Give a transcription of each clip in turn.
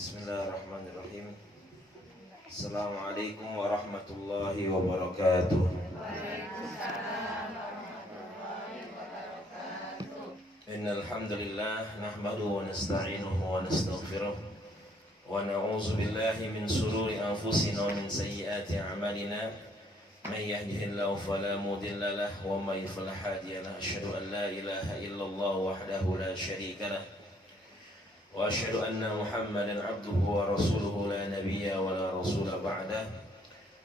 Bismillahirrahmanirrahim. Assalamualaikum warahmatullahi wabarakatuh. Innal hamdalillah nahmaduhu wa nasta'inuhu wa nastaghfiruh wa na'udzu billahi min shururi anfusina wa min sayyiati a'malina. Man yahdihillahu fala mudilla lahu wa may yudlil fala hadiya lahu. Asyhadu an la ilaha illallah wahdahu la syarika lahu wa asyhadu anna Muhammadan abduhu wa rasuluhu la nabiyya wa la rasula ba'dah.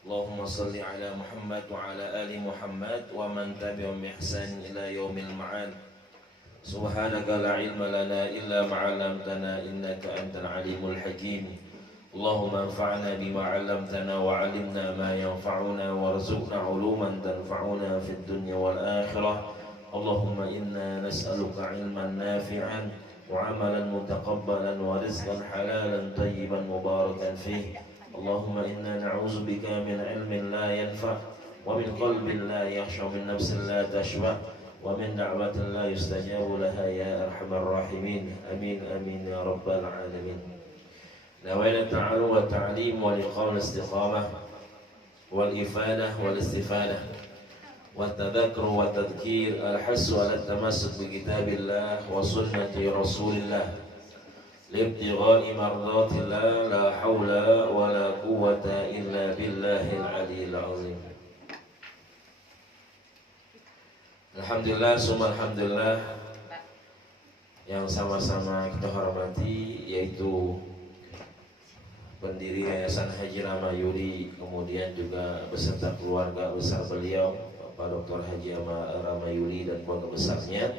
Allahumma salli ala Muhammad wa ala ali Muhammad wa man tabi'ahum bi ihsan ila yaumil ma'ad. Subhanaka la ilma lana illa ma 'allamtana innaka antal alimul hakim. Allahumma anfa'na bima 'allamtana wa 'allimna ma yanfa'una warzuqna 'uluman tanfa'una fid dunya wal akhirah. Allahumma inna nas'aluka 'ilman nafi'an wa 'amalan mutaqabbalan wa rizqan halalan tayyiban mubarakan fih. Allahumma inna na'udzubika min 'ilmin la yanfa' wa min qalbin la yakhsha, min nafsin la tashba' wa min da'watin la yustajabu laha ya arhamar rahimin. Amin amin ya rabbal alamin. Nawaitu ta'alum wa ta'lim wa liqaul istiqamah wal ifadah wal istifadah wa tadhakkur wa tadhkir al-hassu ala tamassuk bi kitabillah wa sunnati rasulillah libtigha'i mardatillah la hawla wa la quwwata illa billahil aliyyil azim. Alhamdulillah summa alhamdulillah yang sama-sama kita hormati, yaitu pendiri Yayasan Haji Ramayuri, kemudian juga beserta keluarga besar beliau Bapak Dr. Haji Ramayuri dan keluarga besarnya,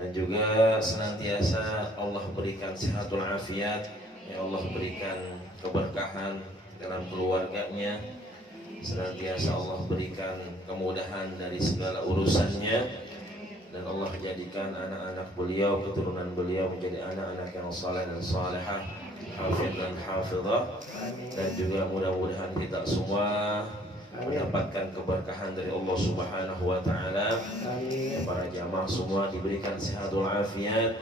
dan juga senantiasa Allah berikan sehatul afiat, ya Allah berikan keberkahan dalam keluarganya, senantiasa Allah berikan kemudahan dari segala urusannya, dan Allah jadikan anak-anak beliau, keturunan beliau menjadi anak-anak yang saleh dan salehah, hafidh dan hafidhah, dan juga mudah-mudahan kita semua mendapatkan keberkahan dari Allah Subhanahu wa taala. Para jamaah semua diberikan sehatul afiat,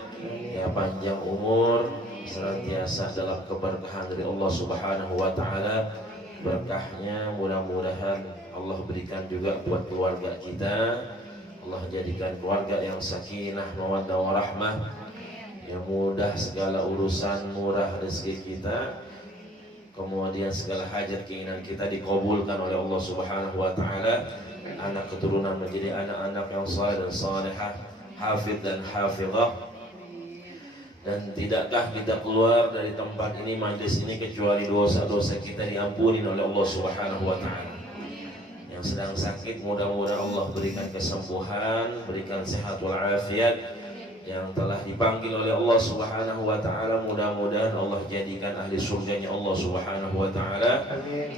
ya panjang umur, senantiasa dalam keberkahan dari Allah Subhanahu wa taala. Berkahnya mudah-mudahan Allah berikan juga buat keluarga kita. Allah jadikan keluarga yang sakinah, mawaddah warahmah, yang mudah segala urusan, murah rezeki kita, kemudian segala hajat keinginan kita dikabulkan oleh Allah Subhanahu wa taala. Anak keturunan menjadi anak-anak yang saleh dan salehah, hafidh dan hafidhah. Dan tidakkah kita keluar dari tempat ini, majlis ini, kecuali dosa-dosa kita diampuni oleh Allah Subhanahu wa taala. Yang sedang sakit mudah-mudahan Allah berikan kesembuhan, berikan sehatul afiat. Yang telah dipanggil oleh Allah Subhanahu wa taala mudah-mudahan Allah jadikan ahli surganya Allah Subhanahu wa taala.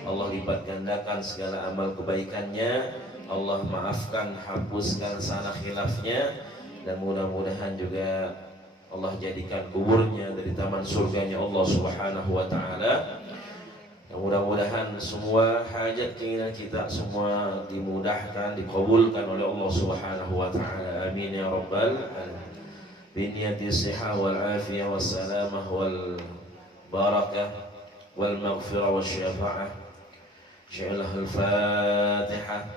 Allah lipat gandakan segala amal kebaikannya, Allah maafkan, hapuskan sana khilafnya, dan mudah-mudahan juga Allah jadikan kuburnya dari taman surganya Allah Subhanahu wa taala. Dan mudah-mudahan semua hajat keinginan kita semua dimudahkan, dikabulkan oleh Allah Subhanahu wa taala. Amin ya rabbal alamin. Biniyati siha wal afiyah wal salamah wal barakah wal maghfirah wal syafa'ah. Syailah al-Fatihah.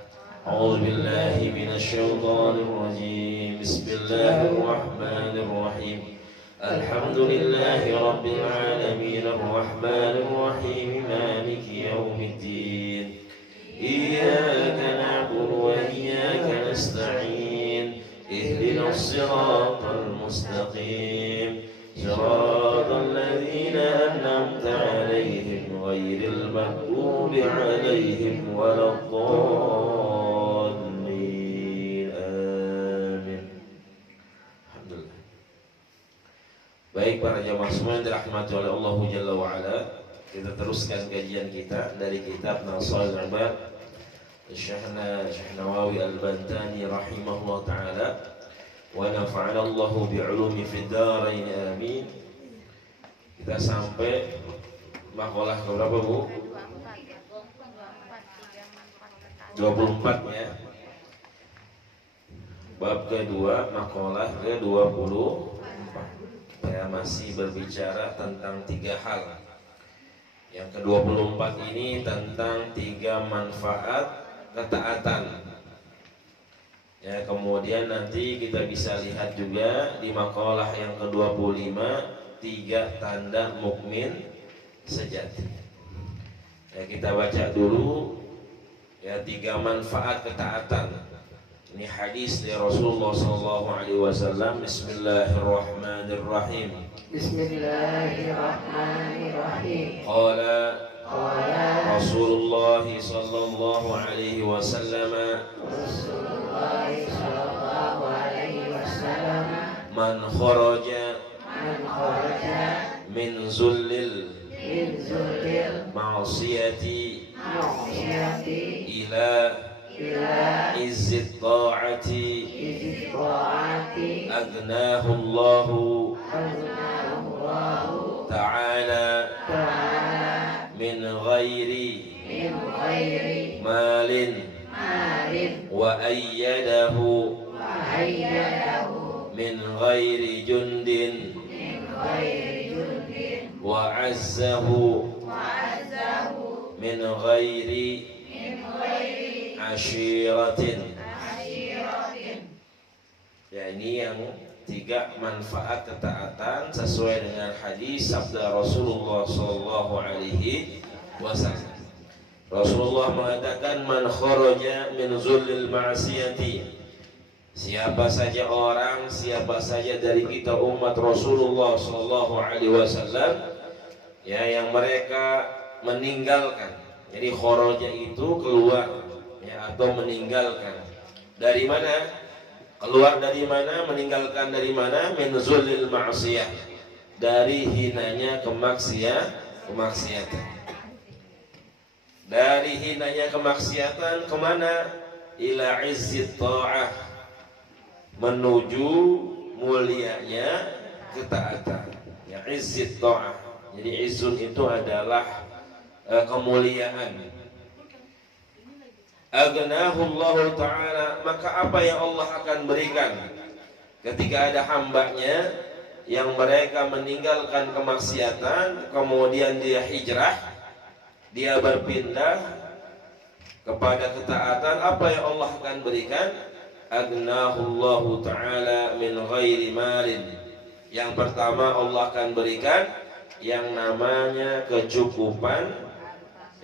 A'udzu billahi minasy syaithanir rajim. Bismillahirrahmanirrahim. Alhamdulillahi rabbil alamin arrahmanir rahim maliki yaumiddin. Iyyaka na'budu wa iyyaka nasta'in. اهدنا الصراط المستقيم صراط الذين أنعمت عليهم غير المغضوب عليهم ولا الضالين آمين. Alhamdulillah. Baik para jamaah semua yang dirahmati oleh Allah Jalla wa Ala, kita teruskan kajian kita dari kitab Nasail Ibad Syekh Nawawi Al-Bantani rahimahullah ta'ala, wa nafa'ana Allahu bi'ulumi fid dharain amin. Kita sampai makalah ke berapa Bu? 24 ya. Bab kedua, makalah ke 24. Ya, masih berbicara tentang 3 hal. Yang ke-24 ini tentang 3 manfaat ketaatan. Ya, kemudian nanti kita bisa lihat juga di makalah yang ke-25 3 tanda mukmin sejati. Ya, kita baca dulu ya 3 manfaat ketaatan. Ini hadis dari Rasulullah SAW. Bismillahirrahmanirrahim. Bismillahirrahmanirrahim. Qala Qala Rasulullah sallallahu alaihi wasallam, Rasulullah sallallahu alaihi wasallam, man kharaja man kharaja min zullil min zullil ma'siyati ma'siyati ila ila izzit ta'ati istiqaati agnahu Allahu Allahu ta'ala ta'ala min ghairi min ghairi malin malin wa ayyadahu wa ayyadahu min ghairi jundin min ghairi jundin wa azzahu wa azzahu min ghairi min ghairi ashiratin. ashiratin. Ya, ini yang 3 manfaat ketaatan sesuai dengan hadis sabda Rasulullah sallallahu alaihi wasallam. Rasulullah mengatakan, man kharaja min zullil ma'siyati, siapa saja orang, siapa saja dari kita umat Rasulullah sallallahu alaihi wasallam ya, yang mereka meninggalkan. Jadi kharaja itu keluar ya, atau meninggalkan. Dari mana? Keluar dari mana? Meninggalkan dari mana? Min zulil ma'siyah, dari hinanya kemaksiatan. Dari hinanya kemaksiatan kemana? Ila izzit ta'ah, menuju mulianya ketaatan. Ya, izzit ta'ah. Jadi izzun itu adalah kemuliaan. Agnahu Allah Ta'ala, maka apa yang Allah akan berikan ketika ada hambanya yang mereka meninggalkan kemaksiatan, kemudian dia hijrah, dia berpindah kepada ketaatan, apa yang Allah akan berikan? Agnahu Allah Ta'ala min ghairi malin. Yang pertama Allah akan berikan yang namanya kecukupan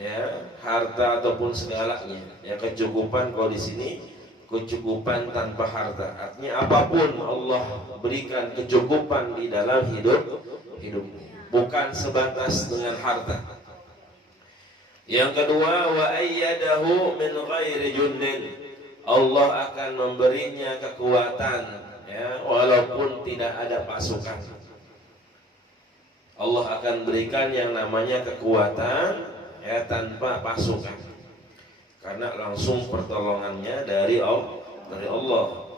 ya, harta ataupun segalanya. Ya, kecukupan kalau di sini kecukupan tanpa harta. Artinya apapun Allah berikan kecukupan di dalam hidup, bukan sebatas dengan harta. Yang kedua, wa ayyadahu min ghairi jundin. Allah akan memberinya kekuatan ya, walaupun tidak ada pasukan. Allah akan berikan yang namanya kekuatan ya, tanpa pasukan, karena langsung pertolongannya dari Allah.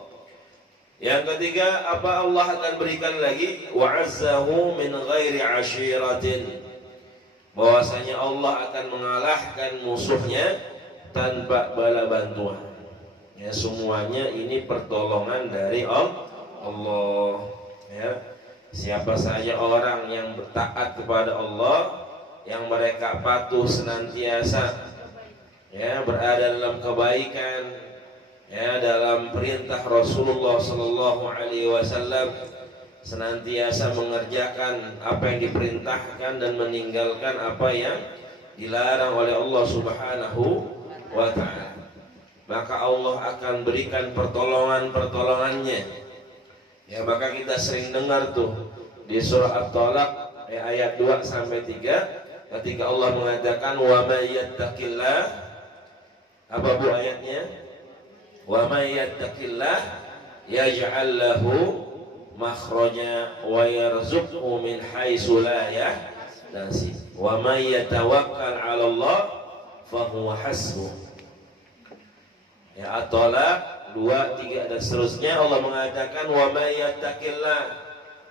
Yang ketiga, apa Allah akan berikan lagi? Wa'azzahu min ghairi ashiratin, bahwasanya Allah akan mengalahkan musuhnya tanpa bala bantuan. Ya, semuanya ini pertolongan dari Allah. Ya, siapa saja orang yang taat kepada Allah, yang mereka patuh senantiasa ya, berada dalam kebaikan ya, dalam perintah Rasulullah sallallahu alaihi wasallam, senantiasa mengerjakan apa yang diperintahkan dan meninggalkan apa yang dilarang oleh Allah Subhanahu wa ta'ala, maka Allah akan berikan pertolongannya ya. Maka kita sering dengar tuh di surah At-Talaq ayat 2 sampai 3, ketika Allah mengatakan wa may yattaqillah, apa bu ayatnya? Wa may yattaqillah yaj'al lahu makhraja wa yarzuqhu min haitsu la yahtasib wa may yatawakkal 'ala Allah fa huwa hasbuh. Ya, At-Talaq 2, 3 dan seterusnya Allah mengatakan wa may yattaqillah,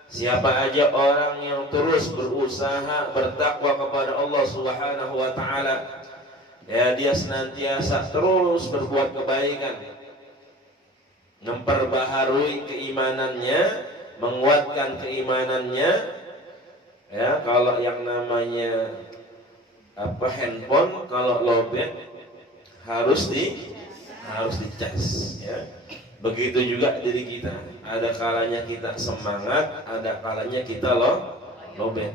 siapa aja orang yang terus berusaha bertakwa kepada Allah Subhanahu wa ta'ala ya, dia senantiasa terus berbuat kebaikan, memperbaharui keimanannya menguatkan keimanannya. Ya, kalau yang namanya handphone kalau lowbat harus dicas ya. Begitu juga diri kita, ada kalanya kita semangat, ada kalanya kita lowbat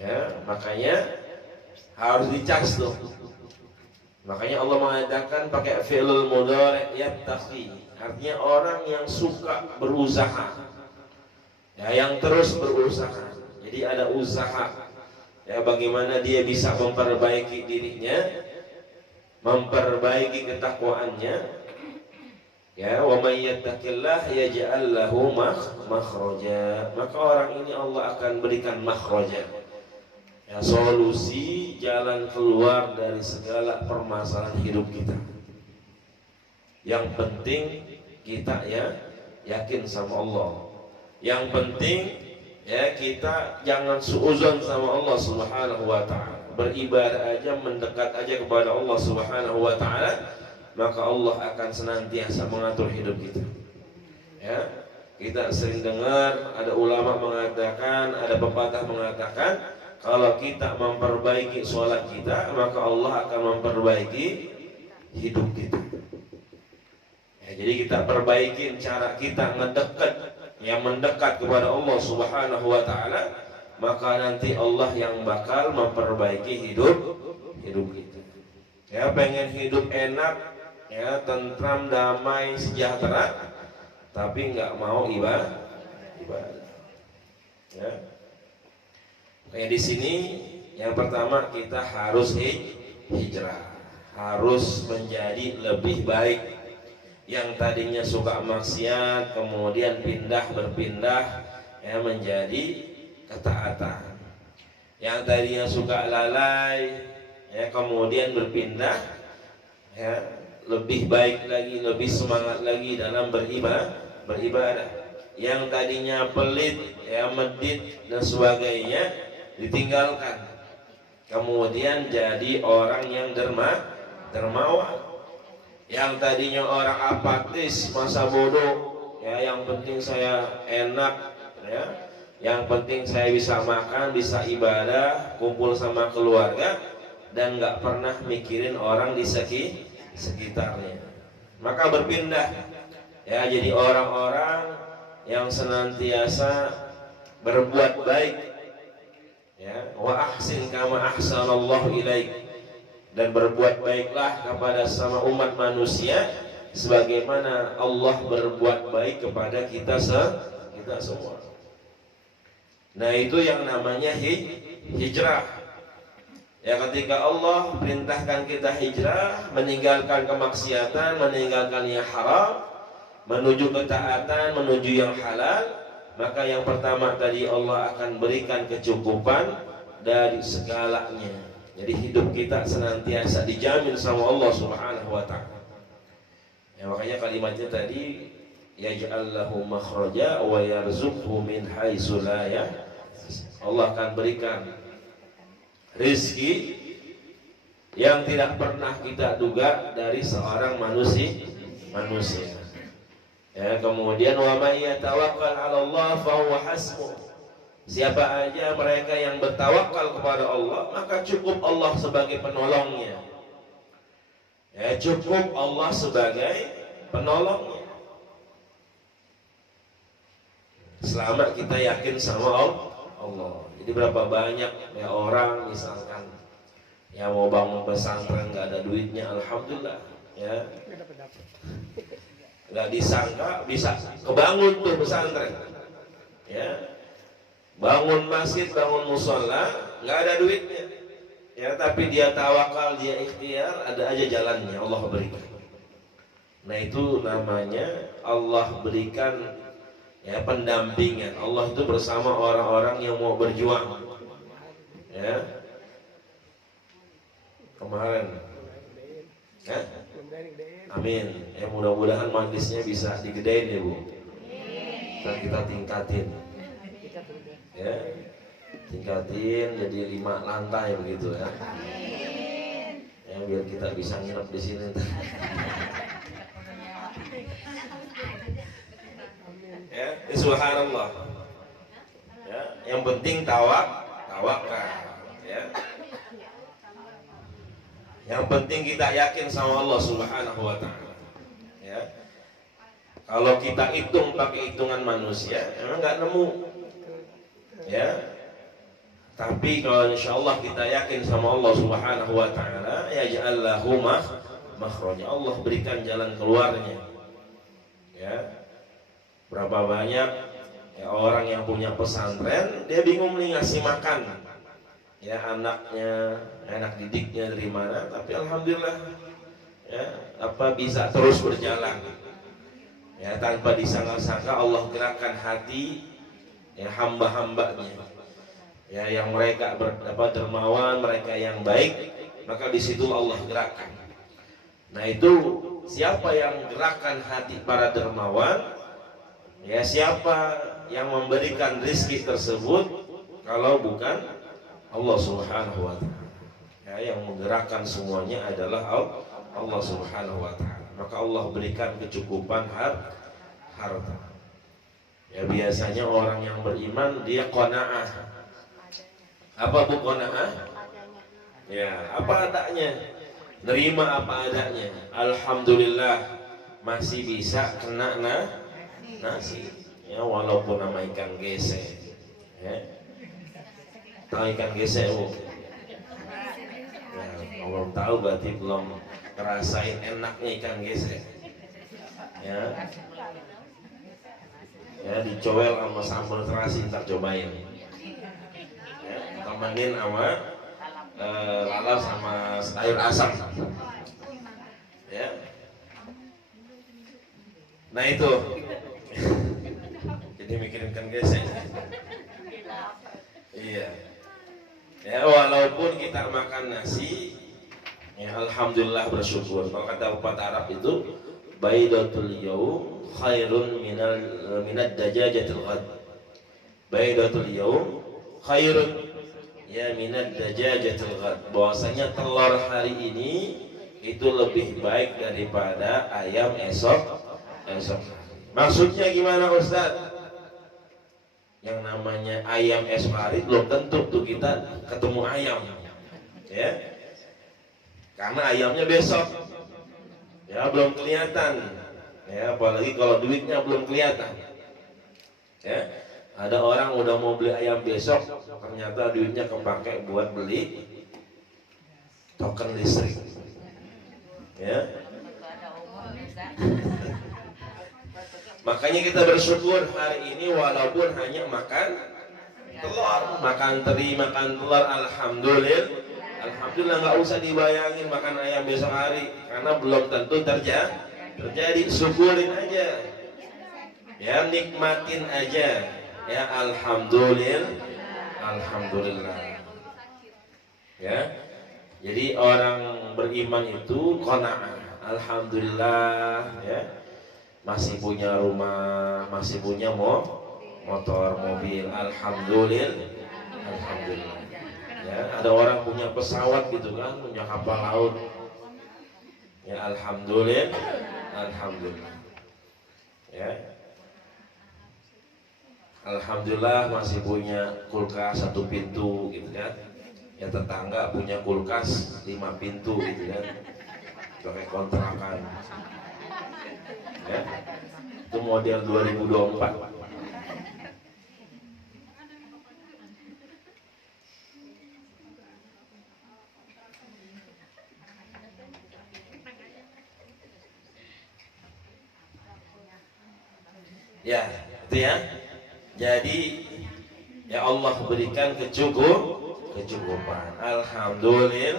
ya, makanya harus dicas tuh. Makanya Allah mengatakan pakai fi'lul mudhari' yattaqi, artinya orang yang suka berusaha ya, yang terus berusaha. Jadi ada usaha ya, bagaimana dia bisa memperbaiki dirinya, memperbaiki ketakwaannya ya. Wa may yattaqillah yaj'al lahu makhraja, maka orang ini Allah akan berikan makhraja ya, solusi jalan keluar dari segala permasalahan hidup kita. Yang penting kita ya yakin sama Allah. Yang penting ya kita jangan suudzon sama Allah Subhanahu wa taala. Beribadah aja, mendekat aja kepada Allah Subhanahu wa taala, maka Allah akan senantiasa mengatur hidup kita. Ya, kita sering dengar ada ulama mengatakan, ada pepatah mengatakan, kalau kita memperbaiki sholat kita, maka Allah akan memperbaiki hidup kita. Ya, jadi kita perbaikin cara kita mendekat kepada Allah Subhanahu wa taala, maka nanti Allah yang bakal memperbaiki hidup kita. Ya, pengen hidup enak, ya, tentram, damai, sejahtera, tapi nggak mau ibadah. Ya. Kayak di sini yang pertama kita harus hijrah, harus menjadi lebih baik. Yang tadinya suka maksiat kemudian berpindah ya menjadi ketaatan. Yang tadinya suka lalai ya kemudian berpindah ya lebih baik lagi, lebih semangat lagi dalam beribadah. Yang tadinya pelit ya medit dan sebagainya ditinggalkan, kemudian jadi orang yang dermawan. Yang tadinya orang apatis, masa bodoh ya, yang penting saya enak ya, yang penting saya bisa makan, bisa ibadah, kumpul sama keluarga, dan nggak pernah mikirin orang di sekitarnya, maka berpindah ya jadi orang-orang yang senantiasa berbuat baik ya, wa ahsin kama ahsanallahu ilaik, dan berbuat baiklah kepada sama umat manusia sebagaimana Allah berbuat baik kepada kita semua. Nah, itu yang namanya hijrah. Ya, ketika Allah perintahkan kita hijrah, meninggalkan kemaksiatan, meninggalkan yang haram, menuju ketaatan, menuju yang halal, maka yang pertama tadi Allah akan berikan kecukupan dari segalanya. Jadi hidup kita senantiasa dijamin sama Allah Subhanahu wa taala. Ya, makanya kalimatnya tadi yaj'al lahu makhraja wa yarzuqhu min haitsu la yahtasib. Allah akan berikan rezeki yang tidak pernah kita duga dari seorang manusia. Ya, kemudian wa may yatawakkal 'ala Allah fa huwa hasbuh. Siapa aja mereka yang bertawakal kepada Allah, maka cukup Allah sebagai penolongnya. Ya, cukup Allah sebagai penolongnya. Selama kita yakin sama Allah. Jadi berapa banyak ya orang misalkan ya mau bangun pesantren nggak ada duitnya, alhamdulillah ya. Nggak disangka bisa kebangun tuh pesantren. Ya. Bangun masjid, bangun musola, nggak ada duitnya, ya. Tapi dia tawakal, dia ikhtiar, ada aja jalannya Allah berikan. Nah, itu namanya Allah berikan ya pendampingan. Allah itu bersama orang-orang yang mau berjuang. Ya. Kemarin, ya? Amin. Ya, mudah-mudahan majlisnya bisa digedein ya Bu. Dan kita tingkatin. Ya, tingkatin jadi 5 lantai begitu ya. Ya, biar kita bisa nginep di sini. Ya, Ya, subhanallah. Ya, yang penting tawakal. Ya. Yang penting kita yakin sama Allah Subhanahu wa taala. Ya. Kalau kita hitung pakai hitungan manusia, emang nggak nemu. Ya. Tapi kalau insyaallah kita yakin sama Allah Subhanahu wa taala, ya ja'allahu makhraja. Allah berikan jalan keluarnya. Ya. Berapa banyak ya, orang yang punya pesantren, dia bingung nih ngasih makan ya anaknya, anak didiknya dari mana, tapi alhamdulillah ya apa bisa terus berjalan ya tanpa disangka-sangka. Allah gerakkan hati ya hamba-hambanya ya yang mereka dermawan, mereka yang baik, maka di situ Allah gerakkan. Nah itu siapa yang gerakkan hati para dermawan ya, siapa yang memberikan rezeki tersebut kalau bukan Allah Subhanahu wa taala. Ya, yang menggerakkan semuanya adalah Allah Subhanahu wa taala. Maka Allah berikan kecukupan harta. Ya biasanya orang yang beriman dia qanaah. Apa bu qanaah? Ya, apa adanya. Nerima apa adanya. Alhamdulillah masih bisa kena nasi. Ya walaupun nama ikan gesek. Ya. Tahu ikan gesek bu? Ya, kalau tahu berarti belum ngerasain enaknya ikan gesek. Ya, ya dicowel sama sambal terasi, ntar cobain. Ya, temenin sama lalap sama sayur asam. Ya, nah itu. Jadi mikirin ikan gesek. Iya. Ya walaupun kita makan nasi, ya alhamdulillah bersyukur. Kalau kata pepatah Arab itu, baidatul yaum khairun minad dajajatil ghad. Baidatul yaum khairun ya minad dajajatil ghad. Bahwasanya telur hari ini itu lebih baik daripada ayam esok. Maksudnya gimana Ustaz? Yang namanya ayam esok hari belum tentu tuh kita ketemu ayam ya, karena ayamnya besok ya belum kelihatan ya, apalagi kalau duitnya belum kelihatan ya. Ada orang udah mau beli ayam besok, ternyata duitnya kepake buat beli token listrik ya. Makanya kita bersyukur hari ini walaupun hanya makan telur, makan teri, makan telur, alhamdulillah. Alhamdulillah, nggak usah dibayangin makan ayam besok hari karena belum tentu terjadi. Syukurin aja, ya nikmatin aja, ya alhamdulillah, alhamdulillah. Ya, jadi orang beriman itu qanaah, alhamdulillah ya. Masih punya rumah, masih punya motor, mobil, alhamdulillah, alhamdulillah. Ya, ada orang punya pesawat gitu kan, punya kapal laut. Ya alhamdulillah, alhamdulillah. Ya. Alhamdulillah masih punya kulkas 1 pintu gitu kan. Ya tetangga punya kulkas 5 pintu gitu kan. Pakai kontrakan. Ya, itu model 2024. Ya, itu ya. Jadi ya Allah berikan kecukupan. Alhamdulillah,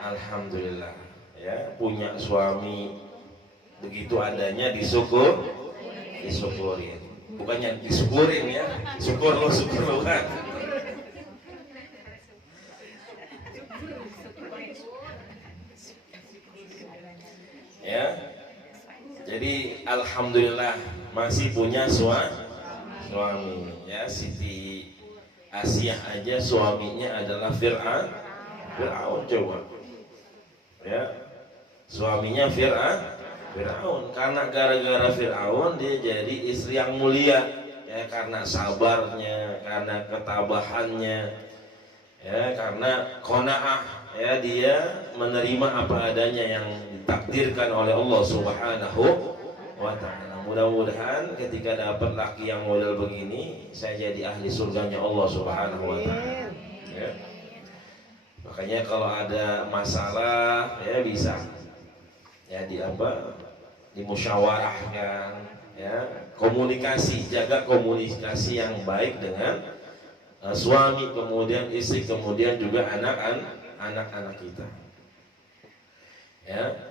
alhamdulillah. Ya, punya suami begitu adanya disyukurin. Bukannya disyukurin ya, syukur lo kan. Ya, jadi alhamdulillah masih punya suami. Ya, Siti Asiyah aja suaminya adalah Fir'aun coba. Ya, suaminya Firaun. Karena gara-gara Firaun dia jadi istri yang mulia, ya, karena sabarnya, karena ketabahannya, ya, karena qanaah, ya, dia menerima apa adanya yang ditakdirkan oleh Allah Subhanahu wa ta'ala. Mudah-mudahan ketika dapat laki yang model begini, saya jadi ahli surganya Allah Subhanahu wa ta'ala, ya. Makanya kalau ada masalah, ya, bisa, ya, dimusyawarahkan, ya, komunikasi, jaga komunikasi yang baik dengan suami, kemudian istri, kemudian juga anak-anak kita, ya.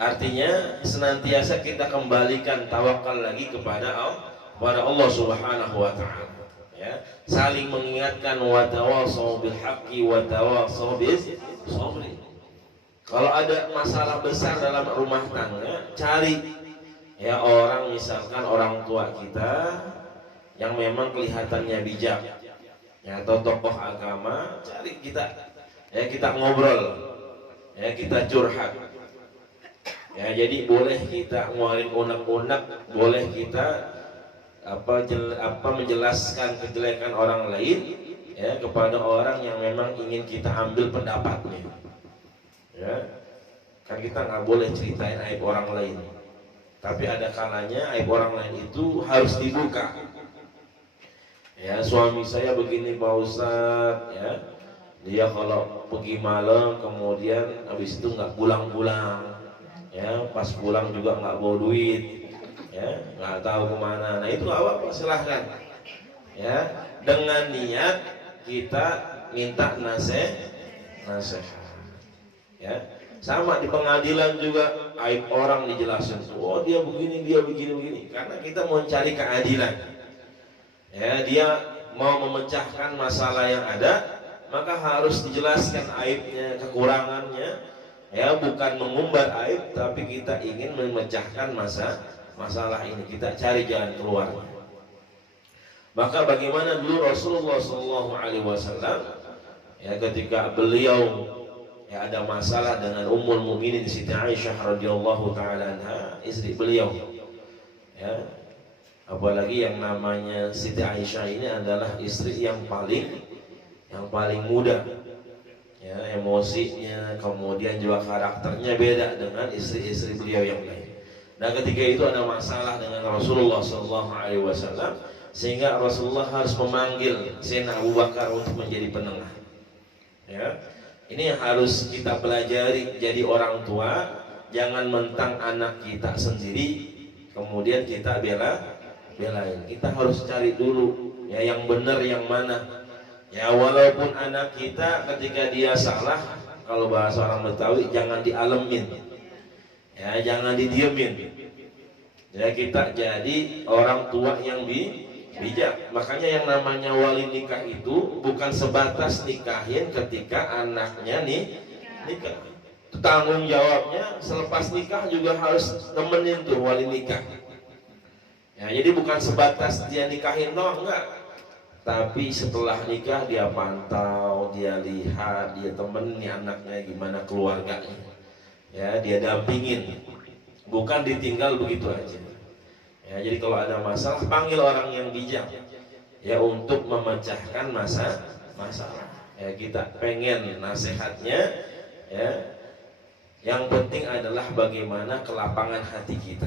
Artinya senantiasa kita kembalikan tawakal lagi kepada Allah Subhanahu wa ta'ala, ya. Saling mengingatkan, wa tawassaw bil haqqi wa tawassaw bis sabri. Kalau ada masalah besar dalam rumah tangga, cari, ya, orang, misalkan orang tua kita yang memang kelihatannya bijak, ya, atau tokoh agama, cari kita, ya, kita ngobrol, ya, kita curhat. Ya, jadi boleh kita ngeluarin unek-unek, boleh kita menjelaskan kejelekan orang lain, ya, kepada orang yang memang ingin kita ambil pendapatnya, ya. Kan kita nggak boleh ceritain aib orang lain, tapi ada kalanya aib orang lain itu harus dibuka. Ya, suami saya begini Pak Ustadz, ya, dia kalau pergi malam kemudian habis itu nggak pulang-pulang, ya, pas pulang juga nggak bawa duit, ya, nggak tahu kemana. Nah, itu apa? Silahkan, ya, dengan niat kita minta nasihat, ya. Sama di pengadilan juga aib orang dijelasin, oh dia begini, dia begini, karena kita mau cari keadilan, ya. Dia mau memecahkan masalah yang ada, maka harus dijelaskan aibnya, kekurangannya, ya, bukan mengumbar aib, tapi kita ingin memecahkan masalah ini, kita cari jalan keluarnya. Maka bagaimana dulu Rasulullah SAW, ya, ketika beliau, ya, ada masalah dengan Ummul Mukminin Siti Aisyah radhiyallahu taala anha, istri beliau, ya. Apalagi yang namanya Siti Aisyah ini adalah istri yang paling muda, ya, emosinya, kemudian juga karakternya beda dengan istri-istri beliau yang lain. Nah, ketika itu ada masalah dengan Rasulullah SAW, sehingga Rasulullah harus memanggil Sayyidina Abu Bakar untuk menjadi penengah, ya. Ini yang harus kita pelajari jadi orang tua. Jangan mentang anak kita sendiri kemudian kita belain. Kita harus cari dulu, ya, yang benar yang mana. Ya, walaupun anak kita ketika dia salah, kalau bahasa orang Betawi, jangan dialemin, ya, jangan didiemin. Ya, kita jadi orang tua yang bijak. Makanya yang namanya wali nikah itu bukan sebatas nikahin ketika anaknya nikah. Tanggung jawabnya selepas nikah juga harus nemenin tuh wali nikah. Ya, jadi bukan sebatas dia nikahin doang, enggak. Tapi setelah nikah dia pantau, dia lihat, dia temenin anaknya gimana keluarganya. Ya, dia dampingin. Bukan ditinggal begitu aja. Ya, jadi kalau ada masalah, panggil orang yang bijak, ya, untuk memecahkan masalah. Ya, kita pengen nasihatnya, ya. Yang penting adalah bagaimana kelapangan hati kita.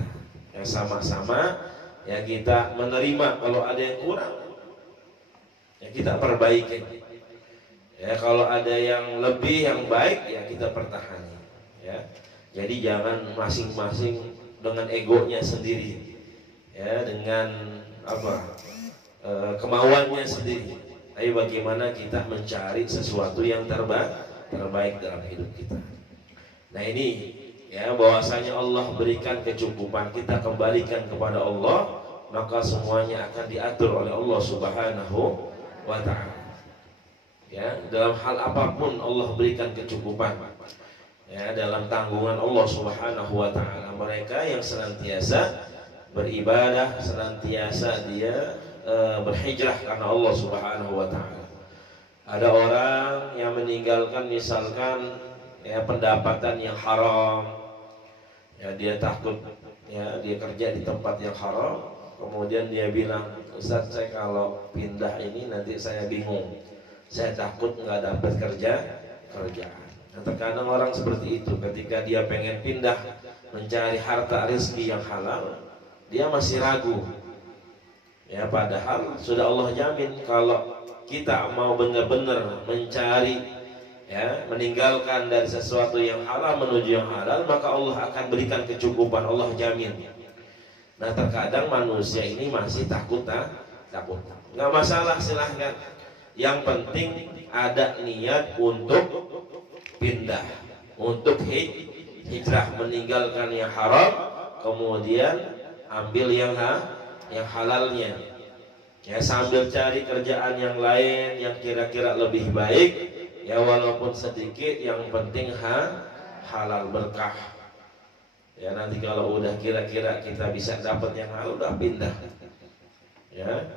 Ya, sama-sama, ya, kita menerima kalau ada yang kurang, ya, kita perbaiki. Ya, kalau ada yang lebih yang baik, ya, kita pertahani. Ya. Jadi jangan masing-masing dengan egonya sendiri, ya, dengan kemauannya sendiri. Tapi bagaimana kita mencari sesuatu yang terbaik dalam hidup kita. Nah, ini, ya, bahwasanya Allah berikan kecukupan, kita kembalikan kepada Allah, maka semuanya akan diatur oleh Allah Subhanahu wa ta'ala. Ya, dalam hal apapun Allah berikan kecukupan. Ya, dalam tanggungan Allah Subhanahu wa ta'ala. Mereka yang senantiasa beribadah, senantiasa dia berhijrah karena Allah Subhanahu wa ta'ala. Ada orang yang meninggalkan misalkan, ya, pendapatan yang haram, Ya, dia takut, ya dia kerja di tempat yang haram, kemudian dia bilang, Ustaz, saya kalau pindah ini nanti saya bingung, saya takut nggak dapat kerjaan. Nah, terkadang orang seperti itu, ketika dia pengen pindah mencari harta rezeki yang halal, dia masih ragu. Ya, padahal sudah Allah jamin kalau kita mau benar-benar mencari, ya, meninggalkan dari sesuatu yang halal menuju yang halal, maka Allah akan berikan kecukupan, Allah jamin. Nah, terkadang manusia ini masih takut. Nggak masalah, silahkan. Yang penting ada niat untuk pindah, untuk hijrah, meninggalkan yang haram, kemudian ambil yang halalnya. Ya, sambil cari kerjaan yang lain yang kira-kira lebih baik, ya walaupun sedikit, yang penting halal, berkah. Ya, nanti kalau udah kira-kira kita bisa dapat yang halal, udah pindah. Ya,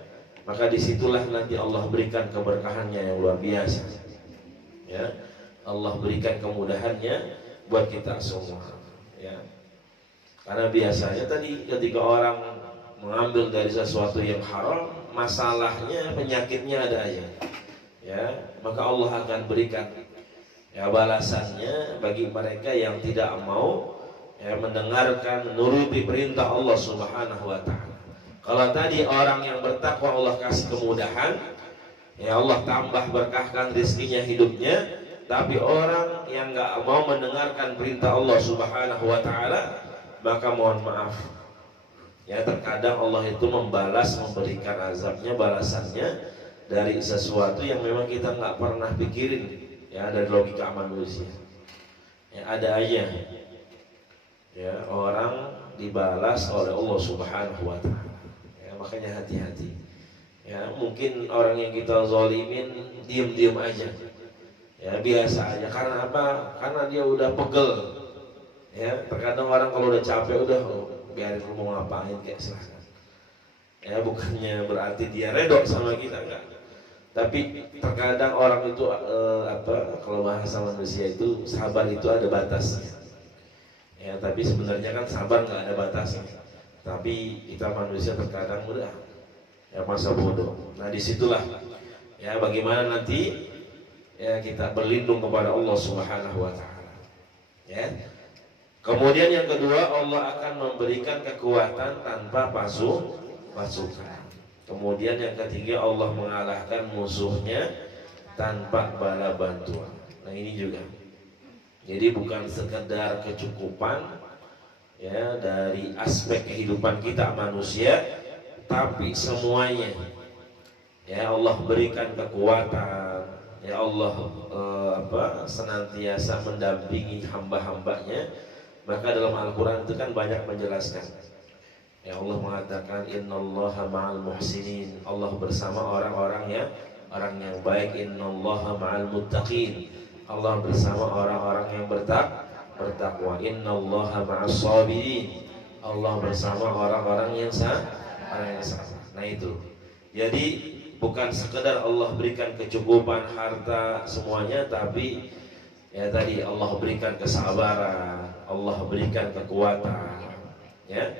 maka disitulah nanti Allah berikan keberkahannya yang luar biasa. Ya, Allah berikan kemudahannya buat kita semua. Ya, karena biasanya tadi ketika orang mengambil dari sesuatu yang haram, masalahnya, penyakitnya ada aja. Ya, maka Allah akan berikan, ya, balasannya bagi mereka yang tidak mau, ya, mendengarkan, menuruti perintah Allah Subhanahu wa taala. Kalau tadi orang yang bertakwa Allah kasih kemudahan, ya Allah tambah berkahkan rezekinya, hidupnya. Tapi orang yang nggak mau mendengarkan perintah Allah Subhanahu wa taala, maka mohon maaf, ya, terkadang Allah itu memberikan azabnya, balasannya dari sesuatu yang memang kita nggak pernah pikirin, ya, dari logika manusia. Ya, ada aja, ya, orang dibalas oleh Allah Subhanahu wa taala. Ya, makanya hati-hati. Ya, mungkin orang yang kita zalimin diem-diem aja. Ya, biasa aja. Karena apa? Karena dia udah pegel. Ya, terkadang orang kalau udah capek, udah biarin lu mau ngapain, kayak silahkan. Ya, bukannya berarti dia redok sama kita, enggak. Tapi terkadang orang itu kalau bahasa manusia itu sabar itu ada batasnya. Ya, tapi sebenarnya kan sabar nggak ada batasnya. Tapi kita manusia terkadang mudah, ya, masa bodoh. Nah, disitulah, ya, bagaimana nanti, ya, kita berlindung kepada Allah Subhanahu wa taala. Ya. Kemudian yang kedua, Allah akan memberikan kekuatan tanpa pasukan. Kemudian yang ketiga, Allah mengalahkan musuhnya tanpa bala bantuan. Nah, ini juga. Jadi bukan sekedar kecukupan, ya, dari aspek kehidupan kita manusia, tapi semuanya, ya, Allah berikan kekuatan. Ya, Allah senantiasa mendampingi hamba-hambanya. Maka dalam Al-Quran itu kan banyak menjelaskan. Ya, Allah mengatakan innallaha ma'al muhsinin. Allah bersama orang-orang yang baik. Innallaha ma'al muttaqin. Allah bersama orang-orang yang bertakwa. Innallaha ma'as sabirin. Allah bersama orang-orang yang sabar. Nah, itu. Jadi bukan sekedar Allah berikan kecukupan harta semuanya, tapi, ya, tadi Allah berikan kesabaran, Allah berikan kekuatan. Ya,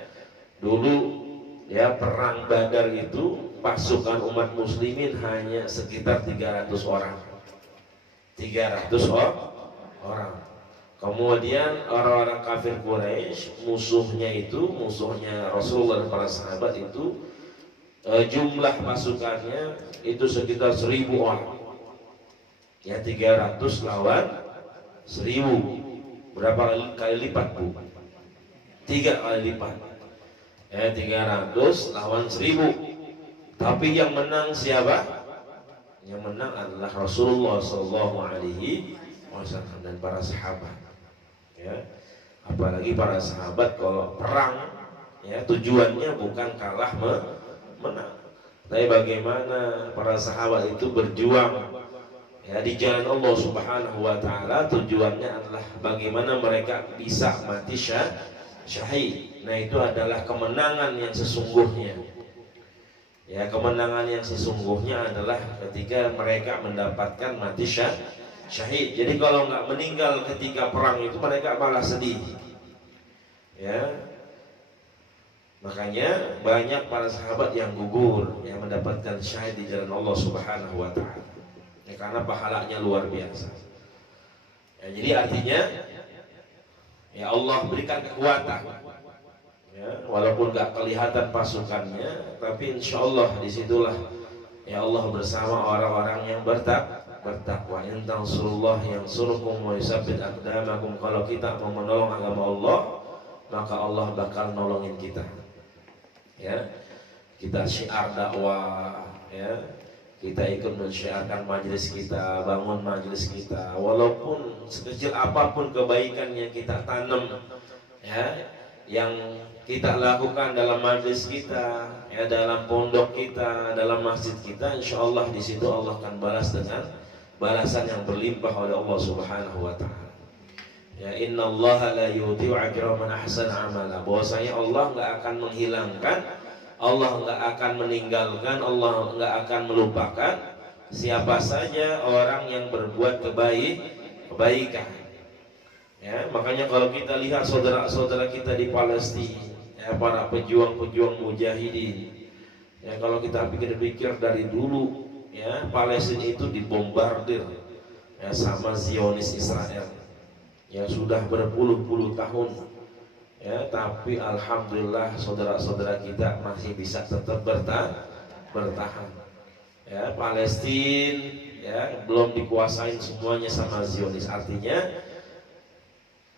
dulu, ya, perang Badar itu pasukan umat muslimin hanya sekitar 300 orang. 300 orang. Kemudian orang-orang kafir Quraisy, musuhnya Rasulullah dan para sahabat itu, jumlah pasukannya itu sekitar 1000 orang. Ya, 300 lawan 1000. Berapa kali lipat, Bu? 3 kali lipat. Ya, 300 lawan 1000. Tapi yang menang siapa? Yang menang adalah Rasulullah SAW dan para sahabat. Ya, apalagi para sahabat kalau perang, ya, tujuannya bukan kalah menang. Tapi bagaimana para sahabat itu berjuang, ya, di jalan Allah Subhanahu wa taala. Tujuannya adalah bagaimana mereka bisa mati syahid. Nah, itu adalah kemenangan yang sesungguhnya. Ya, kemenangan yang sesungguhnya adalah ketika mereka mendapatkan mati syahid. Jadi kalau nggak meninggal ketika perang itu, mereka malah sedih. Ya, makanya banyak para sahabat yang gugur yang mendapatkan syahid di jalan Allah Subhanahu wa taala. Ya, karena pahalanya luar biasa. Ya, jadi artinya ya Allah berikan kekuatan. Ya, walaupun gak kelihatan pasukannya, tapi insya Allah disitulah ya Allah bersama orang-orang yang bertakwa. In tansurullah yansurkum wa yusabbit aqdamakum. Kalau kita mau menolong agama Allah, maka Allah bakal nolongin kita. Ya, kita syiar dakwah, ya, kita ikut mensyiarkan majelis kita, bangun majelis kita, walaupun sekecil apapun kebaikan yang kita tanam, ya, yang kita lakukan dalam majelis kita, ya, dalam pondok kita, dalam masjid kita, insya Allah di situ Allah akan balas dengan balasan yang berlimpah oleh Allah Subhanahu wa taala. Ya, innallaha la yudhi'u ajra man ahsana amala. Bahwasanya Allah enggak akan menghilangkan, Allah enggak akan meninggalkan, Allah enggak akan melupakan siapa saja orang yang berbuat kebaikan. Ya, makanya kalau kita lihat saudara-saudara kita di Palestina, ya, para pejuang-pejuang mujahidin, ya, kalau kita pikir-pikir dari dulu, ya, Palestina itu dibombardir, ya, sama Zionis Israel, ya, sudah berpuluh-puluh tahun, ya, tapi alhamdulillah saudara-saudara kita masih bisa tetap bertahan. Ya, Palestina, ya, belum dikuasain semuanya sama Zionis, artinya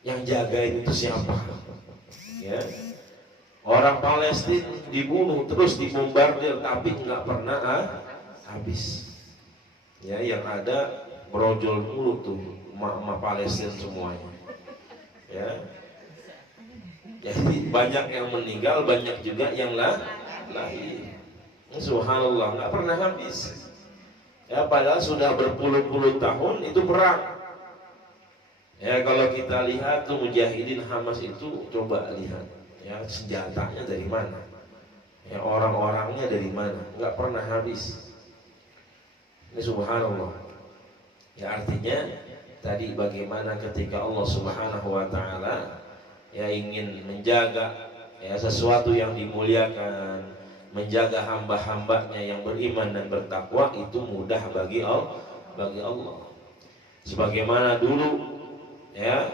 yang jagain itu siapa? Ya, orang Palestina dibunuh terus dibombardir tapi nggak pernah habis. Ya, yang ada brojol mulu tuh emak-emak Palestina semuanya. Ya, jadi banyak yang meninggal, banyak juga yang lahir. Subhanallah, nggak pernah habis. Ya, padahal sudah berpuluh-puluh tahun itu perang. Ya, kalau kita lihat tuh mujahidin Hamas itu, coba lihat, ya, senjatanya dari mana, ya, orang-orangnya dari mana, nggak pernah habis. Ini subhanallah. Ya, artinya tadi bagaimana ketika Allah Subhanahu wa taala ya ingin menjaga, ya, sesuatu yang dimuliakan, menjaga hamba-hambanya yang beriman dan bertakwa, itu mudah bagi Allah. Sebagaimana dulu, ya,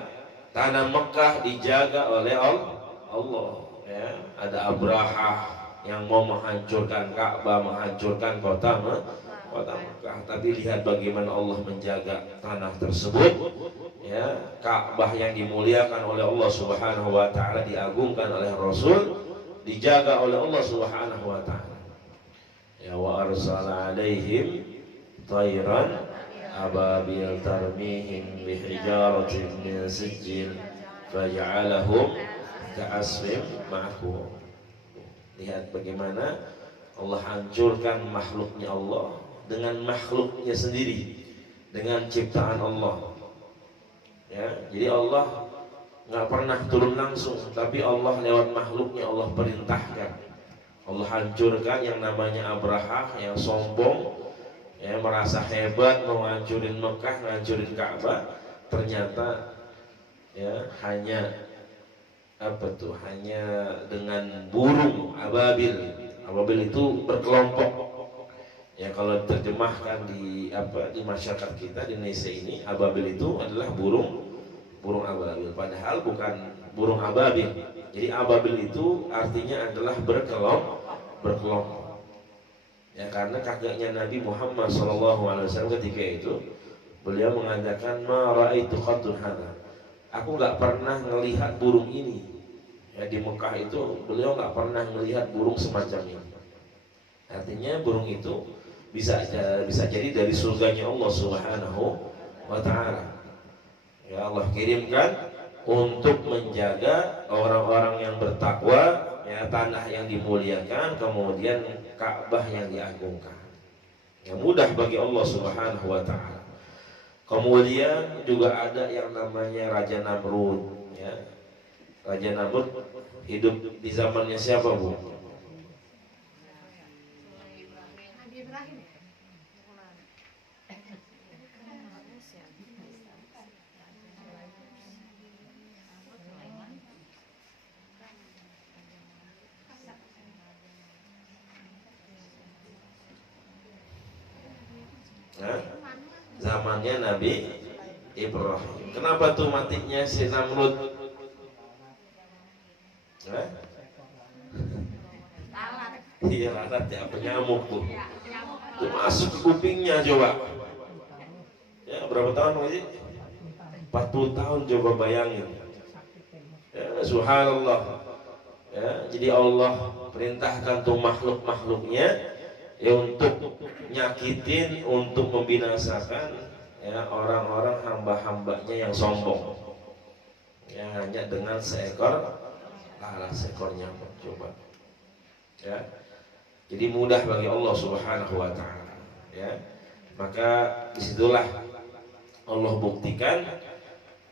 tanah Mekah dijaga oleh Allah, ya, ada Abrahah yang mau menghancurkan Ka'bah, menghancurkan kota Mekah, tapi lihat bagaimana Allah menjaga tanah tersebut, ya, Ka'bah yang dimuliakan oleh Allah Subhanahu wa taala, diagungkan oleh Rasul, dijaga oleh Allah Subhanahu wa taala. Ya, wa arsala alaihim tayran ababil tarmihim bihijaratin min sijil faja'alahum ka'asfim ma'kum. Lihat bagaimana Allah hancurkan makhluknya Allah dengan makhluknya sendiri, dengan ciptaan Allah. Ya, jadi Allah nggak pernah turun langsung, tapi Allah lewat makhluknya Allah perintahkan. Allah hancurkan yang namanya Abrahah yang sombong, ya, merasa hebat mau ngancurin Mekah, ngancurin Ka'bah, ternyata, ya, hanya apa tuh? Hanya dengan burung ababil. Ababil itu berkelompok. Ya, kalau terjemahkan di masyarakat kita di Indonesia ini, ababil itu adalah burung ababil. Padahal bukan burung ababil. Jadi ababil itu artinya adalah berkelompok. Ya, karena kakeknya Nabi Muhammad SAW ketika itu beliau mengatakan ma ra'aitu qattun hadza. Aku nggak pernah melihat burung ini. Ya, di Mekah itu beliau nggak pernah melihat burung semacam ini. Artinya burung itu bisa jadi dari surganya Allah Subhanahu wa taala. Ya, Allah kirimkan untuk menjaga orang-orang yang bertakwa, ya, tanah yang dimuliakan, kemudian Ka'bah yang diagungkan. Ya, mudah bagi Allah Subhanahu wa taala. Kemudian juga ada yang namanya Raja Namrud, ya. Raja Namrud hidup di zamannya siapa, Bu? Nah, zamannya Nabi Ibrahim. Kenapa tuh matinya si Namrud? Hah? Iya, lalat ya, penyamuk tuh. Itu masuk ke kupingnya coba. Ya, berapa tahun lagi? 40 tahun coba bayangin. Ya, subhanallah. Ya, jadi Allah perintahkan tuh makhluk-makhluknya ya untuk nyakitin, untuk membinasakan ya orang-orang hamba-hambanya yang sombong. Ya, hanya dengan seekor nyamuk coba. Ya. Jadi mudah bagi Allah Subhanahu wa taala, ya. Maka disitulah Allah buktikan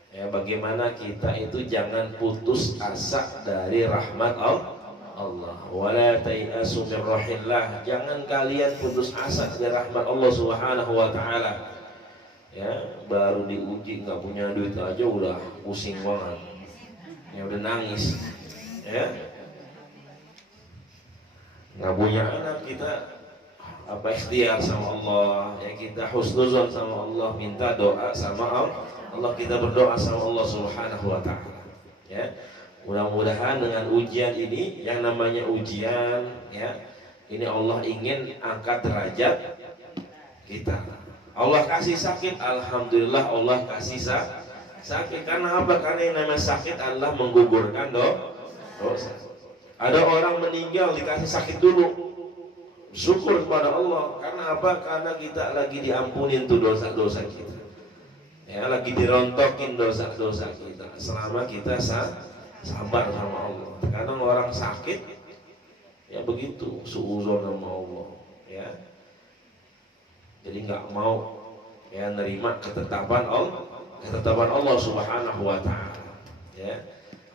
ya bagaimana kita itu jangan putus asa dari rahmat Allah. Wala tayasu min rahillah. Jangan kalian putus asa dari rahmat Allah Subhanahu wa taala. Ya, baru diuji nggak punya duit aja udah pusing banget. Ya udah nangis. Ya. Nggak punya anak kita apa ikhtiar sama Allah, ya kita husnuzon sama Allah, minta doa sama Allah, kita berdoa sama Allah Subhanahu wa taala. Ya. Mudah-mudahan dengan ujian ini yang namanya ujian ya, ini Allah ingin angkat derajat kita. Allah kasih sakit, alhamdulillah Allah kasih sakit. Karena apa? Karena yang namanya sakit adalah menggugurkan dosa. Ada orang meninggal dikasih sakit dulu, syukur kepada Allah. Karena apa? Karena kita lagi diampunin tuh dosa-dosa kita. Ya, lagi dirontokin dosa-dosa kita. Selama kita sabar sama Allah. Kadang orang sakit, ya begitu, suuzon sama Allah. Ya, jadi nggak mau ya nerima ketetapan Allah Subhanahu wa taala. Ya,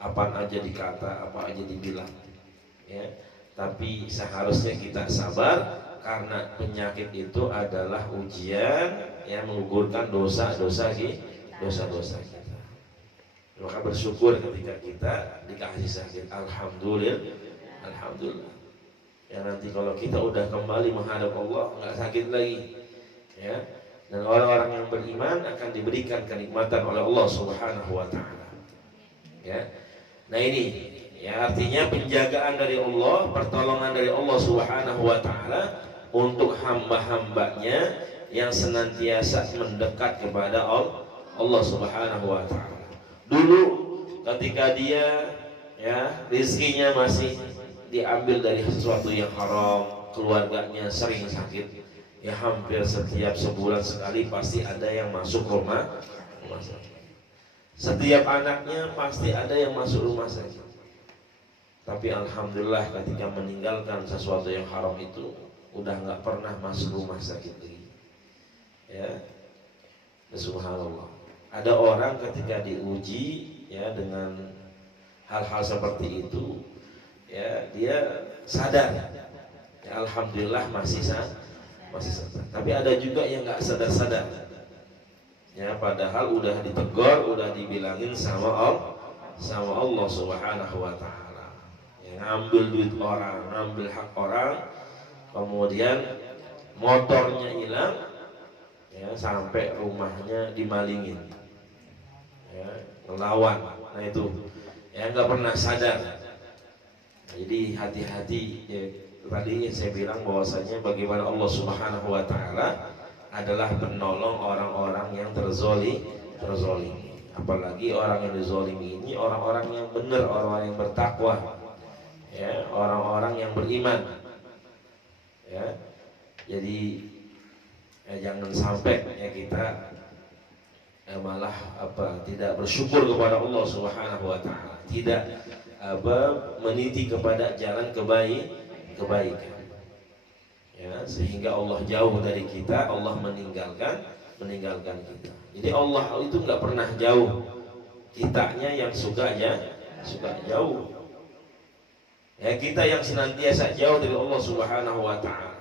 apa aja dikata, apa aja dibilang. Ya, tapi seharusnya kita sabar karena penyakit itu adalah ujian yang menggugurkan dosa-dosa kita. Maka bersyukur ketika kita dikasih sakit. Alhamdulillah. Ya nanti kalau kita udah kembali menghadap Allah nggak sakit lagi. Ya. Dan orang-orang yang beriman akan diberikan kenikmatan oleh Allah Subhanahu wa taala. Ya. Nah ini ya artinya penjagaan dari Allah, pertolongan dari Allah Subhanahu wa taala untuk hamba-hambanya yang senantiasa mendekat kepada Allah Subhanahu wa taala. Dulu ketika dia ya rizkinya masih diambil dari sesuatu yang haram, keluarganya sering sakit, ya hampir setiap sebulan sekali pasti ada yang masuk rumah sakit. Setiap anaknya pasti ada yang masuk rumah sakit. Tapi alhamdulillah ketika meninggalkan sesuatu yang haram itu udah nggak pernah masuk rumah sakit lagi. Ya, subhanallah. Ada orang ketika diuji ya dengan hal-hal seperti itu, ya dia sadar. Ya, alhamdulillah masih sadar. Tapi ada juga yang nggak sadar. Ya, padahal udah ditegur, udah dibilangin sama Allah Subhanahu wa taala. Ngambil duit orang, ngambil hak orang, kemudian motornya hilang, ya sampai rumahnya dimalingin, ya ngelawan. Nah itu, ya nggak pernah sadar. Jadi hati-hati. Ya, tadi saya bilang bahwasanya bagaimana Allah Subhanahu wa taala adalah penolong orang-orang yang terzolimi. Apalagi orang yang dizolimi ini orang-orang yang benar, orang yang bertakwa. Ya, orang-orang yang beriman. Ya, jadi jangan sampai ya kita malah tidak bersyukur kepada Allah Subhanahu wa taala, tidak meniti kepada jalan kebaikan. Ya, sehingga Allah jauh dari kita, Allah meninggalkan kita. Jadi Allah itu nggak pernah jauh, kitanya yang suka jauh. Ya, kita yang senantiasa jauh dari Allah Subhanahu wa taala.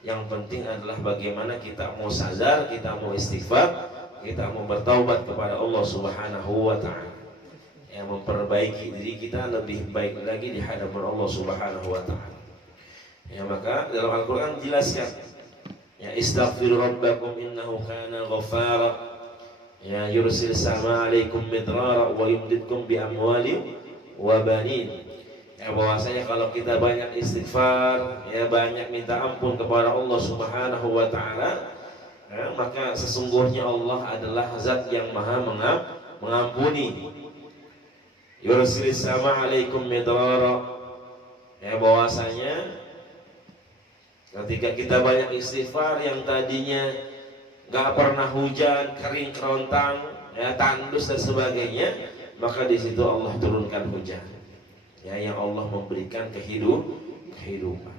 Yang penting adalah bagaimana kita mau sadar, kita mau istighfar, kita mau bertaubat kepada Allah Subhanahu wa taala. Yang memperbaiki diri kita lebih baik lagi di hadapan Allah Subhanahu wa taala. Ya, maka dalam Al-Qur'an jelaskan ya Ya, istaghfiru rabbakum innahu kana ghaffara. Ya, yursil sama alaikum midrara wa yumdidkum bi amwali wa banin. Ya, bahwasanya kalau kita banyak istighfar, ya banyak minta ampun kepada Allah Subhanahu wa taala, ya, maka sesungguhnya Allah adalah zat yang maha mengampuni. Yursil sama alaikum midrara. Ya, bahwasanya ketika kita banyak istighfar yang tadinya gak pernah hujan, kering kerontang, ya, tandus dan sebagainya, maka di situ Allah turunkan hujan. Ya, yang Allah memberikan kehidupan.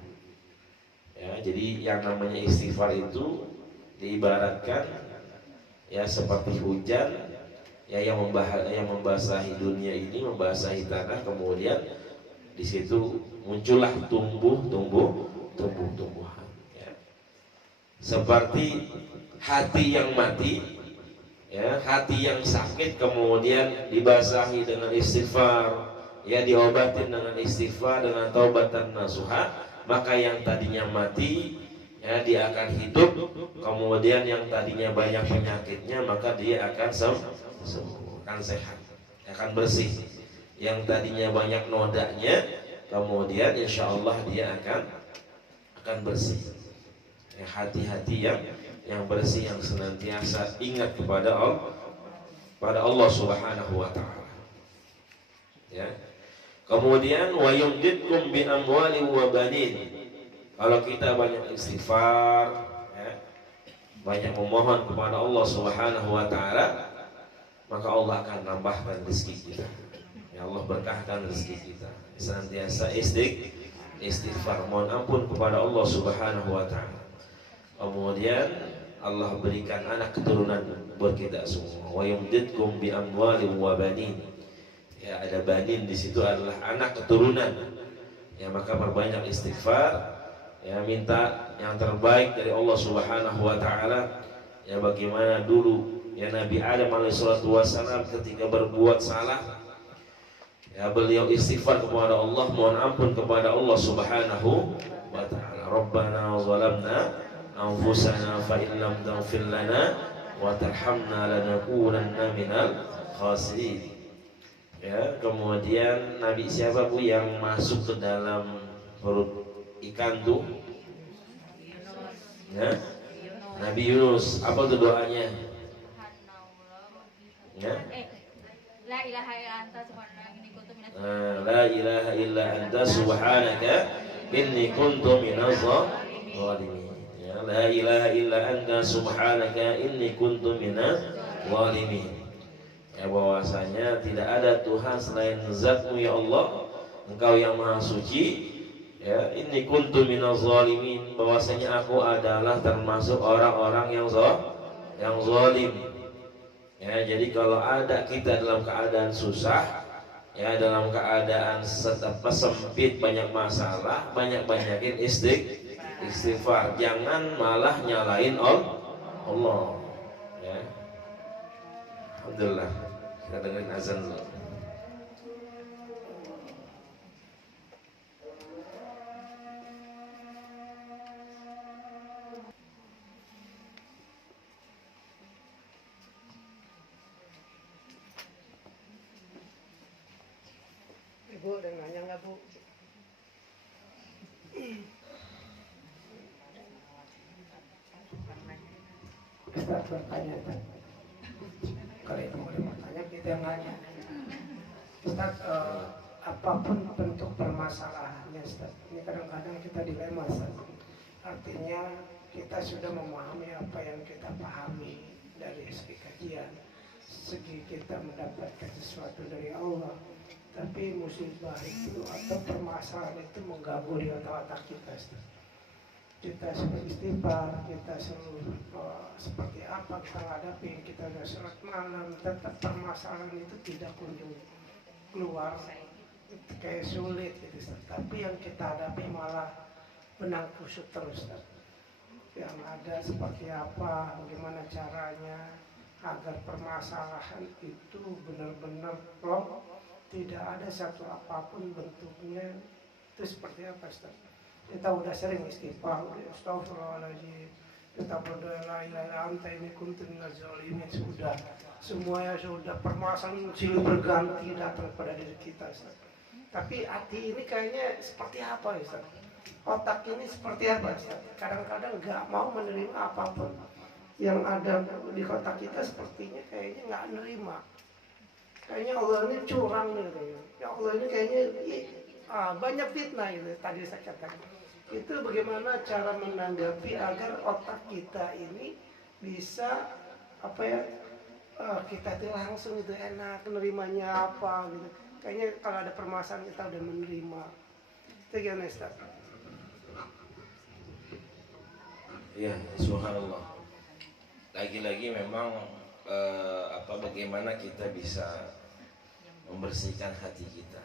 Ya, jadi yang namanya istighfar itu diibaratkan ya seperti hujan, ya yang membasahi dunia ini, membasahi tanah, kemudian di situ muncullah tumbuh-tumbuhan. Ya. Seperti hati yang mati, ya, hati yang sakit kemudian dibasahi dengan istighfar, ya diobatin dengan istighfar, dengan taubatan nasuha, maka yang tadinya mati, ya dia akan hidup. Kemudian yang tadinya banyak penyakitnya, maka dia akan sembuh, akan sehat, akan bersih. Yang tadinya banyak nodanya, kemudian insya Allah dia akan bersih. Ya, hati-hati yang bersih, yang senantiasa ingat kepada Allah Subhanahu wa taala. Ya. Kemudian wa yumdidkum bi amwali wa banin. Kalau kita banyak istighfar, ya, banyak memohon kepada Allah Subhanahu wa taala, maka Allah akan nambahkan rezeki kita. Ya, Allah berkahkan rezeki kita. Senantiasa istighfar, mohon ampun kepada Allah Subhanahu wa taala. Kemudian Allah berikan anak keturunan buat kita semua. Wa yumdidkum bi amwali wa banin. Ya, ada banin di situ adalah anak keturunan. Ya, maka perbanyak istighfar, ya minta yang terbaik dari Allah Subhanahu wa taala. Ya, bagaimana dulu ya Nabi Adam alaihissalatu wassalam ketika berbuat salah, ya beliau istighfar kepada Allah, mohon ampun kepada Allah Subhanahu wa taala. Rabbana zalamna anfusana fa in lam taghfir lana wa tarhamna lanakunanna minal khasirin. Ya, kemudian Nabi siapa Bu yang masuk ke dalam perut ikan tuh? Ya? Nabi Yunus. Apa tuh doanya? Ya? La ilaha illa anta subhanaka inni kuntu minaz La ilaha illa anta subhanaka inni kuntu minaz zalimin. Ya, la ilaha illa anta subhanaka inni kuntu minaz zalimin. Ya, bahwasanya tidak ada Tuhan selain Zat-Mu ya Allah, Engkau yang Maha Suci. Ya, inni kuntu minaz zalimin, bahwasanya aku adalah termasuk orang-orang yang zalim. Ya, jadi kalau ada kita dalam keadaan susah, ya dalam keadaan sempit, banyak masalah, banyakin istighfar, jangan malah nyalain Allah. Ya. Alhamdulillah, kita dengerin azan dulu. Ibu ada yang nanya nggak Bu? Ustaz bertanya Ustaz. Kalau itu boleh bertanya, kita yang nanya. Ustaz, apapun bentuk permasalahannya Ustaz, ini kadang-kadang kita dilema Ustaz. Artinya kita sudah memahami apa yang kita pahami dari segi kajian, segi kita mendapatkan sesuatu dari Allah. Tapi musibah itu atau permasalahan itu mengganggu di otak-otak kita. Kita sudah istighfar, kita selalu seperti apa kita hadapi, kita sudah sholat malam, tetap permasalahan itu tidak kunjung keluar, kayak sulit gitu. Tapi yang kita hadapi malah benang kusut terus. Yang ada seperti apa, bagaimana caranya agar permasalahan itu benar-benar plong. Tidak ada satu apapun bentuknya itu seperti apa Ustaz. Kita udah sering istighfar, astagfirullahaladzim, kita berdoa la ilaha illa anta ini kuntu minaz zalimin. Sudah semuanya sudah, permasalahan silih berganti datang pada diri kita, Ustaz. Tapi hati ini kayaknya seperti apa, Ustaz? Otak ini seperti apa, Ustaz? Kadang-kadang nggak mau menerima apapun yang ada di kotak kita, sepertinya kayaknya nggak menerima. Kayaknya Allah ini curang nih, kayaknya. Ya Allah ini kayaknya banyak fitnah itu tadi saya katakan. Itu bagaimana cara menanggapi agar otak kita ini bisa kita itu langsung itu enak menerimanya apa gitu. Kayaknya kalau ada permasalahan kita udah menerima. Itu gimana, Ustaz? Ya, subhanallah. Lagi-lagi memang bagaimana kita bisa membersihkan hati kita.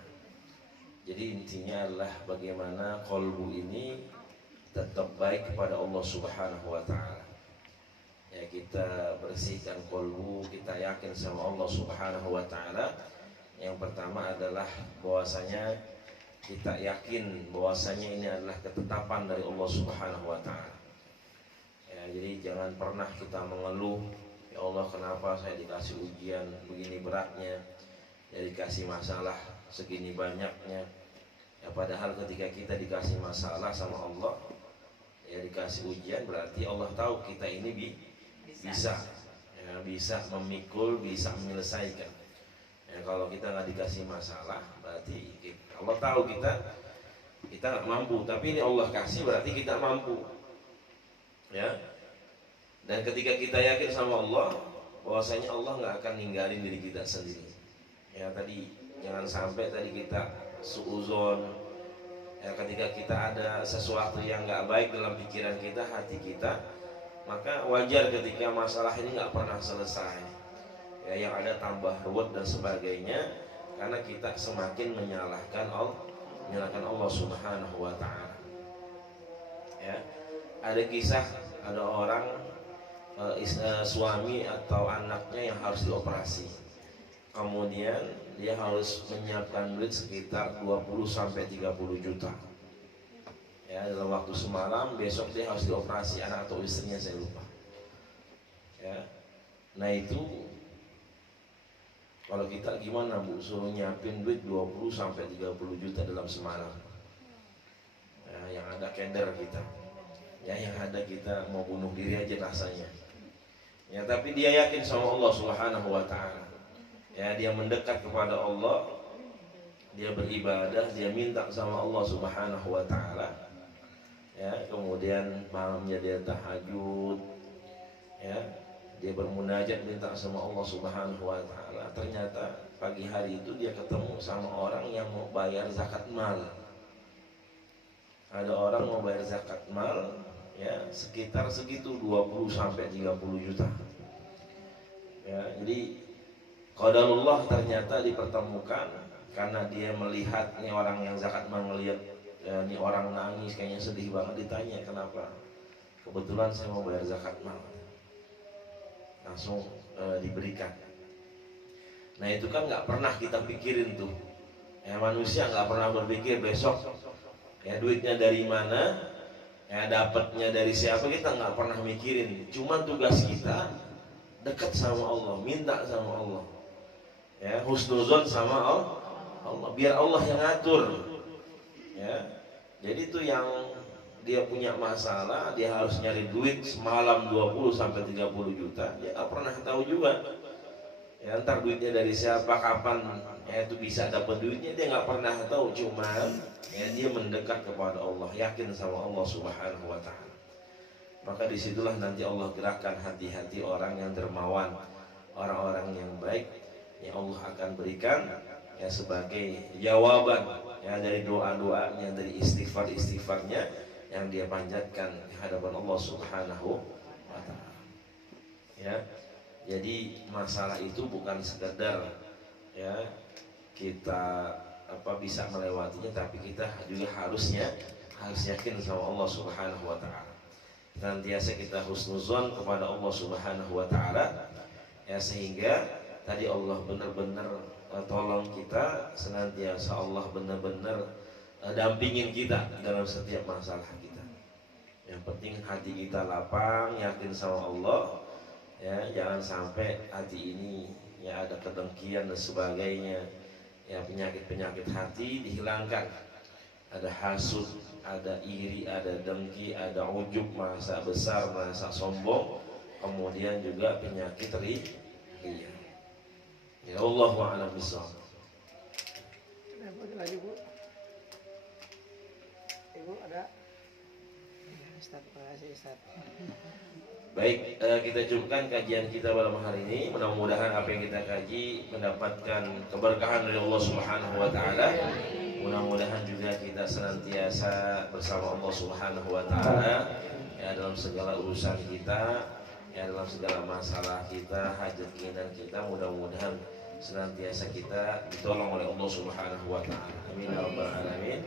Jadi intinya adalah bagaimana qalbu ini tetap baik kepada Allah Subhanahu wa taala. Ya, kita bersihkan qalbu, kita yakin sama Allah Subhanahu wa taala. Yang pertama adalah bahwasanya kita yakin bahwasanya ini adalah ketetapan dari Allah Subhanahu wa taala. Ya, jadi jangan pernah kita mengeluh, ya Allah kenapa saya dikasih ujian begini beratnya, ya dikasih masalah segini banyaknya. Ya padahal ketika kita dikasih masalah sama Allah, ya dikasih ujian, berarti Allah tahu kita ini bisa memikul, bisa menyelesaikan. Ya, kalau kita nggak dikasih masalah, berarti Allah tahu kita nggak mampu. Tapi ini Allah kasih, berarti kita mampu. Ya. Dan ketika kita yakin sama Allah, bahwasanya Allah nggak akan ninggalin diri kita sendiri. Ya tadi jangan sampai tadi kita suuzon. Ya, ketika kita ada sesuatu yang nggak baik dalam pikiran kita, hati kita, maka wajar ketika masalah ini nggak pernah selesai. Ya, yang ada tambah ruwet dan sebagainya, karena kita semakin menyalahkan Allah Subhanahu wa taala. Ya. Ada kisah, ada orang suami atau anaknya yang harus dioperasi. Kemudian dia harus menyiapkan duit sekitar 20-30 juta. Ya, dalam waktu semalam, besok dia harus dioperasi, anak atau istrinya saya lupa. Ya. Nah itu kalau kita gimana Bu, suruh nyiapin duit 20-30 juta dalam semalam. Ya, yang ada keder kita. Ya, yang ada kita mau bunuh diri aja rasanya. Ya, tapi dia yakin sama Allah Subhanahu wa taala. Ya, dia mendekat kepada Allah, dia beribadah, dia minta sama Allah Subhanahu wa taala. Ya, kemudian malamnya dia tahajud. Ya, dia bermunajat minta sama Allah Subhanahu wa taala. Ternyata pagi hari itu dia ketemu sama orang yang mau bayar zakat mal. Ada orang mau bayar zakat mal, ya sekitar segitu 20-30 juta. Ya, jadi qadarullah ternyata dipertemukan karena dia melihat nih orang yang zakat mal, ngelihat nih orang nangis kayaknya sedih banget, ditanya kenapa? Kebetulan saya mau bayar zakat mal. Langsung diberikan. Nah itu kan nggak pernah kita pikirin tuh. Ya, manusia nggak pernah berpikir besok ya duitnya dari mana, ya dapatnya dari siapa, kita nggak pernah mikirin. Cuma tugas kita dekat sama Allah, minta sama Allah, ya husnuzon sama Allah, biar Allah yang ngatur. Ya, jadi itu yang dia punya masalah, dia harus nyari duit semalam 20-30 juta, dia nggak pernah tahu juga. Ya, ntar duitnya dari siapa, kapan ya itu bisa dapat duitnya, dia nggak pernah tahu. Cuman ya dia mendekat kepada Allah, yakin sama Allah Subhanahu wa taala. Maka disitulah nanti Allah gerakkan hati-hati orang yang dermawan, orang-orang yang baik, yang Allah akan berikan ya sebagai jawaban ya dari doa-doanya, dari istighfar-istighfarnya yang dia panjatkan di hadapan Allah Subhanahu wa taala. Ya. Jadi masalah itu bukan sekedar ya kita bisa melewatinya, tapi kita juga harus yakin sama Allah Subhanahu wa taala. Senantiasa kita husnuzon kepada Allah Subhanahu wa taala ya, sehingga tadi Allah benar-benar tolong kita, senantiasa Allah benar-benar dampingin kita dalam setiap masalah kita. Yang penting hati kita lapang, yakin sama Allah. Ya, jangan sampai hati ini ya ada kedengkian dan sebagainya. Ya, penyakit-penyakit hati dihilangkan. Ada hasud, ada iri, ada dengki, ada ujub, merasa besar, merasa sombong, kemudian juga penyakit riya. Ya Allah a'lam bishawab. Lagi Bu. Ibu ada? Ya, Ustaz, makasih Ustaz. Baik, kita cukupkan kajian kita pada hari ini. Mudah-mudahan apa yang kita kaji mendapatkan keberkahan dari Allah Subhanahu wa taala. Mudah-mudahan juga kita senantiasa bersama Allah Subhanahu wa taala ya dalam segala urusan kita, ya dalam segala masalah kita, hajat keinginan kita. Mudah-mudahan senantiasa kita ditolong oleh Allah Subhanahu wa taala. Amin ya rabbal alamin.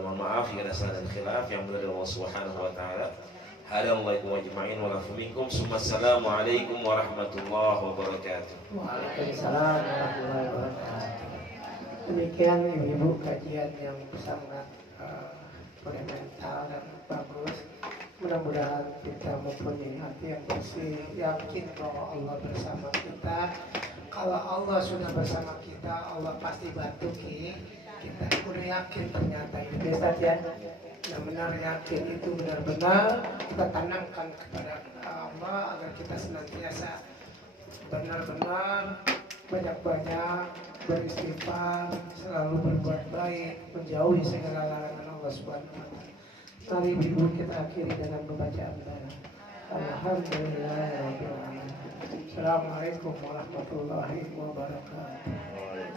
Mohon maaf jika ada salah dan khilaf yang benar dari Allah Subhanahu wa taala. Hadallahu ajma'in wa lakum minkum. Assalamualaikum warahmatullahi wabarakatuh. Waalaikumsalam warahmatullahi wabarakatuh. Demikian ibu kajian yang sangat fundamental dan bagus. Mudah-mudahan kita mempunyai hati yang bersih, yakin bahwa Allah bersama kita. Kalau Allah sudah bersama kita, Allah pasti bantu kita. Udah yakin ternyata itu Ustaz ya. Benar-benar yakin itu benar-benar kita tanamkan kepada Allah agar kita senantiasa benar-benar banyak-banyak beristighfar, selalu berbuat baik, menjauhi segala larangan Allah Subhanahu wa taala. Mari ibu kita akhiri dengan pembacaan doa. Alhamdulillahirabbil alamin. Assalamualaikum warahmatullahi wabarakatuh.